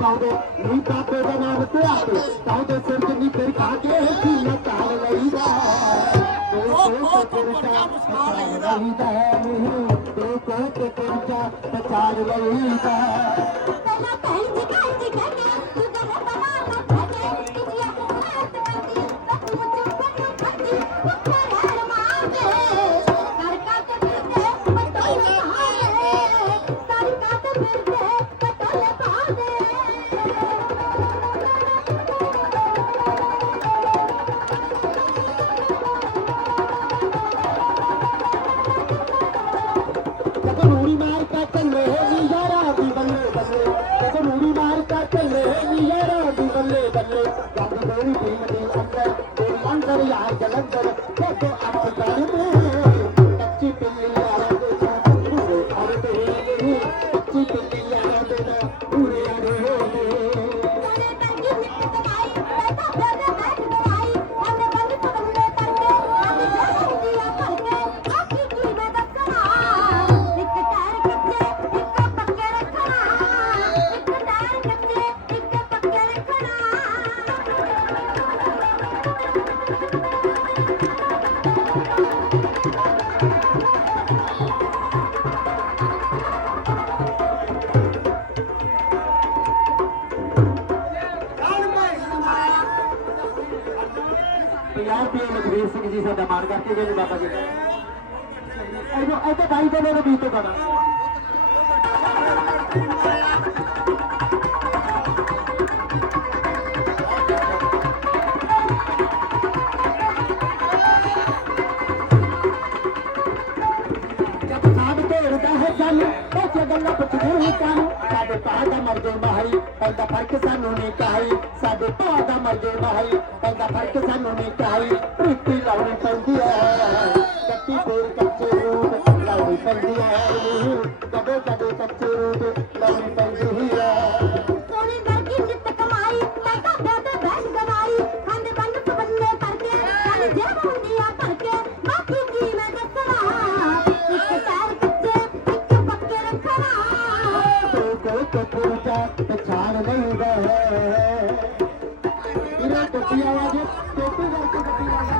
Support ਨੂੰ ਹੱਥ ਬਾਬੇ ਦਾ ਨਾਮ ਤੇ ਆਦੇ ਤਾਉਂਦੇ ਸਿਰ ਤੇ ਨੀ ਫਿਰ ਖਾ ਕੇ ਸੀ ਨਾ ਕਾਲ ਲਈਦਾ। ਉਹ ਉਹ ਤੋਂ ਪੁੱਛਾ ਮੁਸਕਾਨ ਲਈਦਾ। ਨਹੀਂ ਤੇ ਕੋ ਤੇ ਪਰਚਾ ਪਛਾਣ ਲਈਦਾ। ਪਹਿਲਾਂ ਪਹਿਲ ਜੀ ਕਾਲ ਜੀ ਕਹਿੰਦੇ ਤੂੰ ਜਦ ਬਣਾ ਨਾ ਕਿ। ਇਹ ਕੁਮਾਰ ਤੇ ਕਰਦੀ ਤੂੰ ਚੁੱਪ ਨੂੰ ਖੱਜੀ ਉੱਪਰ I'm gonna... 50 ਰੁਪਏ ਲਖਵੀਰ ਸਿੰਘ ਜੀ ਸਾਡਾ ਮਾਨ ਕਰਕੇ ਗਏ ਬਾਬਾ ਜੀ। ਦਾ ਇਹ ਤਾਂ ਬਾਈ ਦੇ ਨਾਲ ਵੀ ਤੋਂ ਕਰਾਂ ਭਾ ਦਾ ਮਰ ਮਹਾਈ ਪੈਂਦਾ ਫ਼ਰਕ ਸਾਨੂੰ ਨਹੀਂ ਕਾਈ ਸਾਡੇ ਭਾ ਦਾ ਮਰ ਮਹਾਈ ਪੈਂਦਾ ਫ਼ਰਕ ਸਾਨੂੰ ਨਹੀਂ ਕਾਈ ਪ੍ਰੀਤੀ ਲਾਉਣੀ ਪੈਂਦੀ ਹੈ ਕੱਟੀ ਫੇਰ ਕੱਚੇ ਰੂਟ ਲਾਉਣੀ ਪੈਂਦੀ ਹੈ ਕਦੇ ਕਦੇ ਕੱਚੇ ਰੂਟ ਲਾਉਣੀ ਪੈਂਦੀ ਹੈ ਸੋਨੀ ਵਰਗੀ ਨਿੱਤ ਕਮਾਈ ਪੈਸਾ ਦੇ ਬੈਠ ਗਵਾਈ। ਖਾਂਦੇ ਬੰਦ ਪਬੰਨੇ ਕਰਕੇ ਗੱਲ ਜੇ ਹੁੰਦੀ ਆ ਕਰਕੇ ਬਾਕੀ ਕੀ ਮੈਂ ਦੱਸਣਾ? ਇੱਕ ਟਾਇਰ ਕੱਚੇ, ਇੱਕ ਪੱਕੇ ਰੱਖਣਾ। ਕੋਈ ਕੱਪੂ ਚਾ ਪਛਾਣ ਨਹੀਂ ਦਾ ਇਹਨਾਂ ਟੱਪੀਆਂ ਵਾਜ ਟੋਪੀ ਵਰਗੀ ਟੱਪੀਆਂ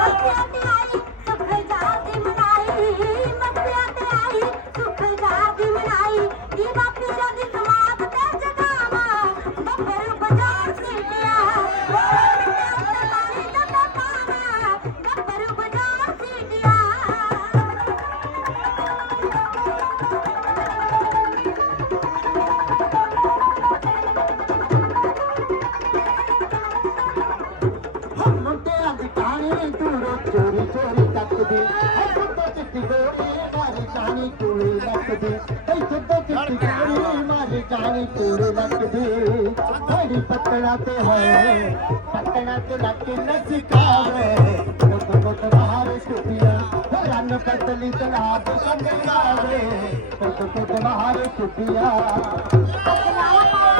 ਲੱਕਦੀ ਐ ਸੁੱਤੋ ਚਿੱਟੀ ਗੋਰੀ ਮਾਰੀ ਕਹਾਣੀ ਕੋਲੇ ਲੱਕਦੀ ਬੜੀ ਪਤਲਾ ਤੇ ਹੈ ਪਤਲਾ ਤੇ ਲੱਕ ਨਸਿਕਾਵੇ ਕੋਟ ਕੋਟ ਬਾਹਰ ਸੁਪੀਆ ਰੰਨ ਪਤਲੀ ਤਲਾ ਤੇ ਕੰਡੇ ਲਾਵੇ ਕੋਟ ਕੋਟ ਬਾਹਰ ਸੁਪੀਆ ਅਕਲਾ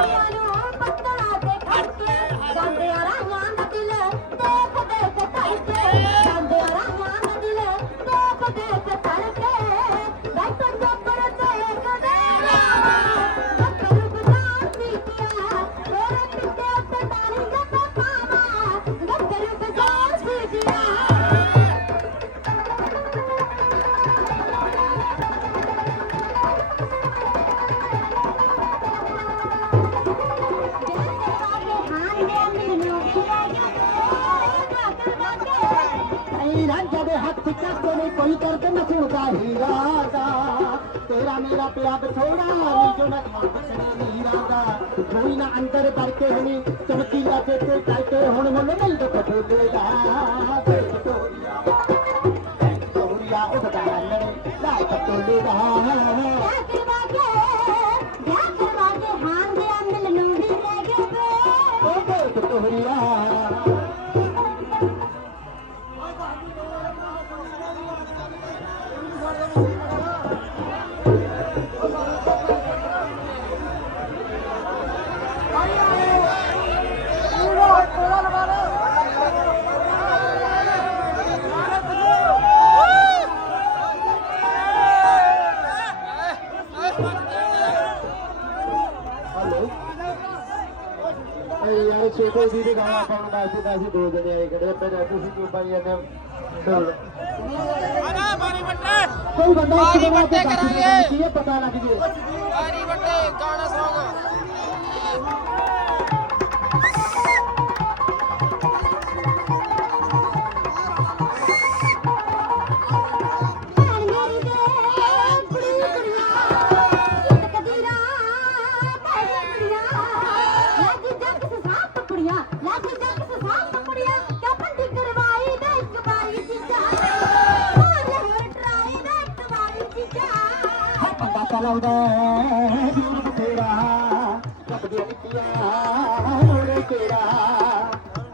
ਮੇਰੀ ਰਾਂਝਾ ਦੇ ਹੱਥ ਕਾਸੇ ਨਹੀਂ ਕੋਈ ਦਰਦ ਨਾ ਸੁਣਦਾ ਹੀਰਾ ਦਾ ਤੇਰਾ ਮੇਰਾ ਪਿਆ ਬਥੋੜਾ ਨੀ ਜੋ ਨਾ ਬਖਸ਼ਣਾ ਨੀਰਾ ਦਾ ਕੋਈ ਨਾ ਅੰਦਰ ਵੜ ਕੇ ਹੁਣੀ, ਚਮਕੀਲਾ ਤੇ ਤੇ ਕਰਕੇ ਹੁਣ ਮੁੱਲ ਨਹੀਂ ਦੁੱਖ ਬੋਲੇਗਾ ਵਿਕਟੋਰੀਆ ਵਿਕਟੋਰੀਆ ਉੱਠਦਾ ਨਵੇਂ ਲਾਇ ਕਟੋਲੇਗਾ ਹਲੋ ਇਹ ਯਾਰ ਛੋਟੇ ਜੀ ਦੇ ਗਾਣਾ ਪਾਉਣ ਵਾਸਤੇ ਤਾਂ ਅਸੀਂ ਦੋ ਜਣੇ ਆਏ ਖੜੇ ਪਹਿਲਾਂ ਤੁਸੀਂ ਕਿਉਂ ਪਾਈ ਜਾਂਦੇ ਹੋ ਆਣਾ ਮਾਰੀ ਵੱਟੇ ਕੋਈ ਬੰਦਾ ਇੱਕ ਜਣਾ ਕਰਾਂਗੇ। ਕੀ ਪਤਾ ਲੱਗ ਜੇ ਮਾਰੀ ਵੱਟੇ, ਗਾਣਾ ਚੀਜ਼ਾਂ ਬੰਦਾ ਤੇਰਾ, ਰੱਬ ਦੀ ਮਿੱਟੀਆਂ ਮੋਰੇ ਤੇਰਾ।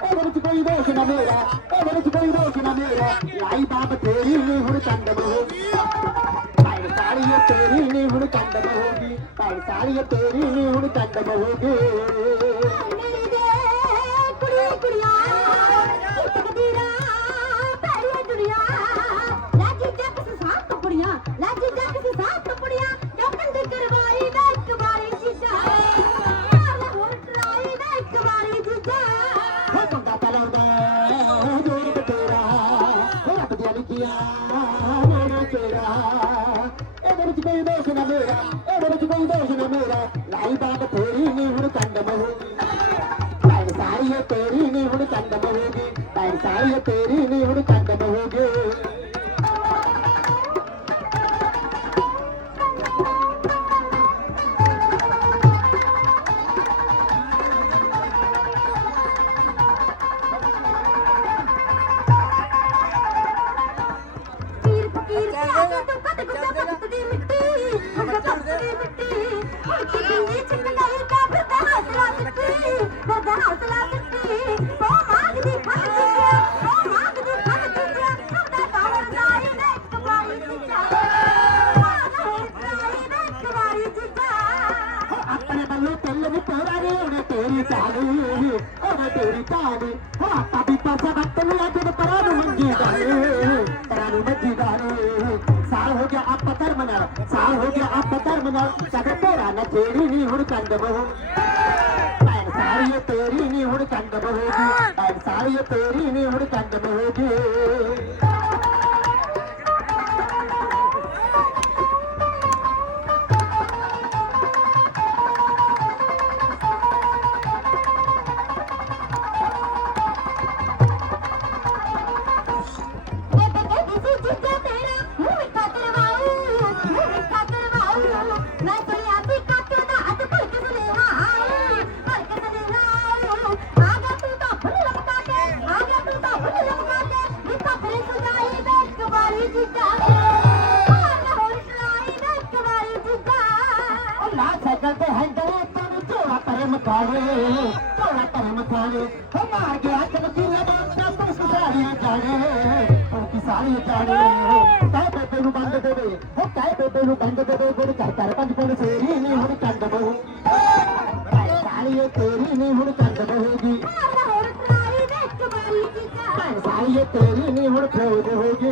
ਇਹਦੇ ਵਿੱਚ ਕੋਈ ਦੋਸ਼ ਨਾ ਮੇਰਾ ਇਹਦੇ ਵਿੱਚ ਕੋਈ ਦੋਸ਼ ਨਾ ਮੇਰਾ। ਲਾਈ ਬਾਪ ਤੇਰੀ ਨੀ ਹੁਣ ਚੰਦ ਹੋਗੀ ਭਾਈ ਸਾਲੀਏ ਤੇਰੀ ਨੇ ਹੁਣ ਚੰਦ ਹੋਗੀ ਭਾਈ ਸਾਲੀਏ ਤੇਰੀ ਨੀ ਹੁਣ ਚੰਦ ਹੋਗੀ ਭੈਣ ਸਾਰੀ ਤੇਰੀ ਨੀ ਹੋ ਗਿਆ ਆਪਾਂ ਧਰਮ ਨਾਲ ਕਦੇ ਤੇਰਾ ਨਾ ਜਿਹੜੀ ਨਹੀਂ ਹੁਣ ਕੰਦ ਬਹੂ। ਭੈਣ ਸਾਰੀ ਤੇਰੀ ਨਹੀਂ ਹੁਣ ਕੰਦ ਬਹੂਗੀ, ਭੈਣ ਸਾਰੀ ਤੇਰੀ ਨਹੀਂ ਹੁਣ ਕੰਦ ਬਹੂਗੀ। ਝੋਲਾ ਪਰੇ ਮਖਾਵੇ ਹੋ ਮਾਰ ਗਿਆ ਚਮਕੀਲਾ ਬਾਦਸ਼ਾਹ ਤੂੰ ਸੁਸਾਰੀਆਂ ਜਾਣੇ। ਤੂੰ ਕੀ ਸਾਰੀਆਂ ਜਾਣੇ। ਕਾਹ ਬੇਬੇ ਨੂੰ ਬੰਦ ਦੇ ਦੇ ਹੋ ਕਾਹ ਬੇਬੇ ਨੂੰ ਬੰਦ ਦੇ ਦੇ ਗੁੜ ਕਰ ਕਰ ਪੰਜ ਪੰਜ ਸੇਰੀ ਨਹੀਂ ਹੁਣ ਕੰਦ ਬਹੂ। ਸਾਰੀਏ ਤੇਰੀ ਨਹੀਂ ਹੁਣ ਕੰਦ ਬਹੂਗੀ। ਸਾਰੀਏ ਤੇਰੀ ਨਹੀਂ ਹੁਣ ਖੋਜ ਹੋਗੀ